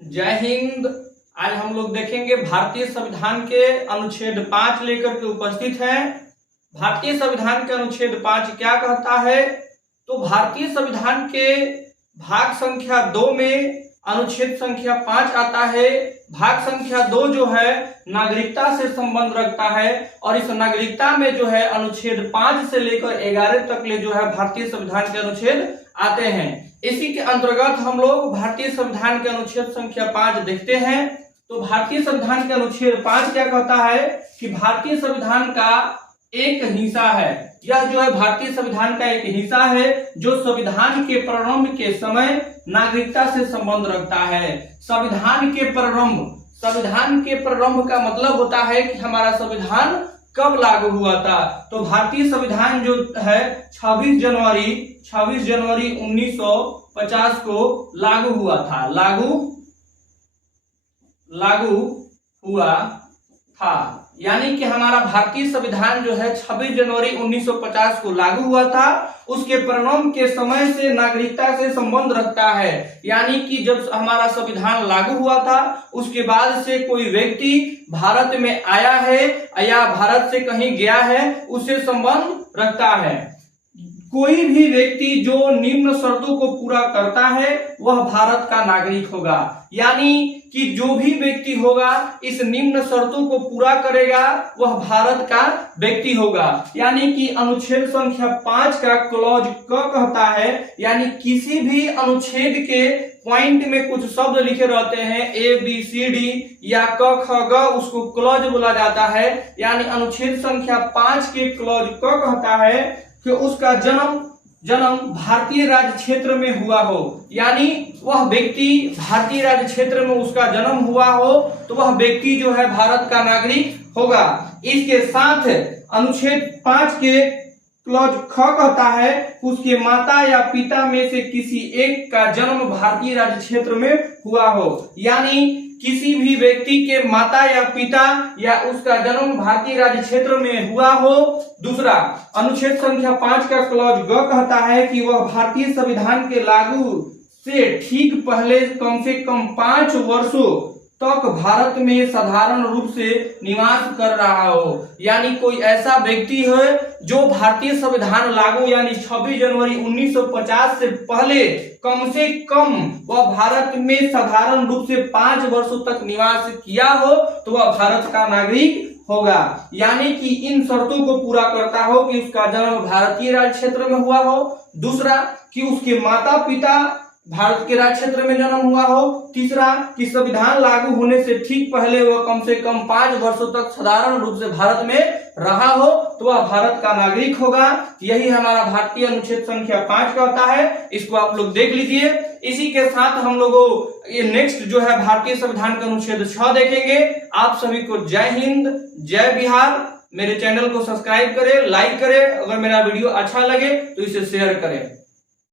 जय हिंद। आज हम लोग देखेंगे भारतीय संविधान के अनुच्छेद 5 लेकर के उपस्थित हैं। भारतीय संविधान के अनुच्छेद 5 क्या कहता है? तो भारतीय संविधान के भाग संख्या 2 में अनुच्छेद संख्या 5 आता है। भाग संख्या 2 जो है नागरिकता से संबंध रखता है और इस नागरिकता में जो है अनुच्छेद 5 से लेकर 11 तक ले जो है भारतीय संविधान के अनुच्छेद आते हैं। इसी के अंतर्गत हम लोग भारतीय संविधान के अनुच्छेद संख्या 5 देखते हैं। तो भारतीय संविधान के अनुच्छेद 5 क्या कहता है कि भारतीय संविधान का एक हिस्सा है। यह जो है भारतीय संविधान का एक हिस्सा है जो संविधान के प्रारंभ के समय नागरिकता से संबंध रखता है। संविधान के प्रारंभ का मतलब होता है कि हमारा संविधान कब लागू हुआ था। तो भारतीय संविधान जो है 26 जनवरी 1950 को लागू हुआ था। लागू हुआ था यानी कि हमारा भारतीय संविधान जो है 26 जनवरी 1950 को लागू हुआ था। उसके प्रारंभ के समय से नागरिकता से संबंध रखता है। यानी कि जब हमारा संविधान लागू हुआ था उसके बाद से कोई व्यक्ति भारत में आया है या भारत से कहीं गया है उससे संबंध रखता है। कोई भी व्यक्ति जो निम्न शर्तों को पूरा करता है वह भारत का नागरिक होगा। यानी कि जो भी व्यक्ति होगा इस निम्न शर्तों को पूरा करेगा वह भारत का व्यक्ति होगा। यानी कि अनुच्छेद संख्या 5 का क्लॉज क कहता है, यानी किसी भी अनुच्छेद के पॉइंट में कुछ शब्द लिखे रहते हैं ABCD या क ख ग, उसको क्लॉज बोला जाता है। यानी अनुच्छेद संख्या 5 के क्लॉज क कहता है कि उसका जन्म भारतीय राज्य क्षेत्र में हुआ हो। यानी वह व्यक्ति भारतीय राज्य क्षेत्र में उसका जन्म हुआ हो तो वह व्यक्ति जो है भारत का नागरिक होगा। इसके साथ अनुच्छेद 5 के क्लॉज ख कहता है उसके माता या पिता में से किसी एक का जन्म भारतीय राज्य क्षेत्र में हुआ हो। यानी किसी भी व्यक्ति के माता या पिता या उसका जन्म भारतीय राज्य क्षेत्र में हुआ हो। दूसरा, अनुच्छेद संख्या 5 का क्लॉज ग कहता है कि वह भारतीय संविधान के लागू से ठीक पहले कम से कम 5 वर्षों तक भारत में साधारण रूप से निवास कर रहा हो। यानी कोई ऐसा व्यक्ति है जो भारतीय संविधान लागू यानी 26 जनवरी 1950 से पहले कम से कम वह भारत में साधारण रूप से 5 वर्षों तक निवास किया हो तो वह भारत का नागरिक होगा। यानी कि इन शर्तों को पूरा करता हो कि उसका जन्म भारतीय राज्य क्षेत्र में हुआ हो। दूसरा, कि उसके माता पिता भारत के राज्य क्षेत्र में जन्म हुआ हो। तीसरा, कि संविधान लागू होने से ठीक पहले वह कम से कम 5 वर्षों तक साधारण रूप से भारत में रहा हो तो वह भारत का नागरिक होगा। यही हमारा भारतीय अनुच्छेद संख्या 5 कहता है। इसको आप लोग देख लीजिए। इसी के साथ हम लोगों ये नेक्स्ट जो है भारतीय संविधान का अनुच्छेद 6 देखेंगे। आप सभी को जय हिंद, जय बिहार। मेरे चैनल को सब्सक्राइब करें, लाइक करें। अगर मेरा वीडियो अच्छा लगे तो इसे शेयर करें।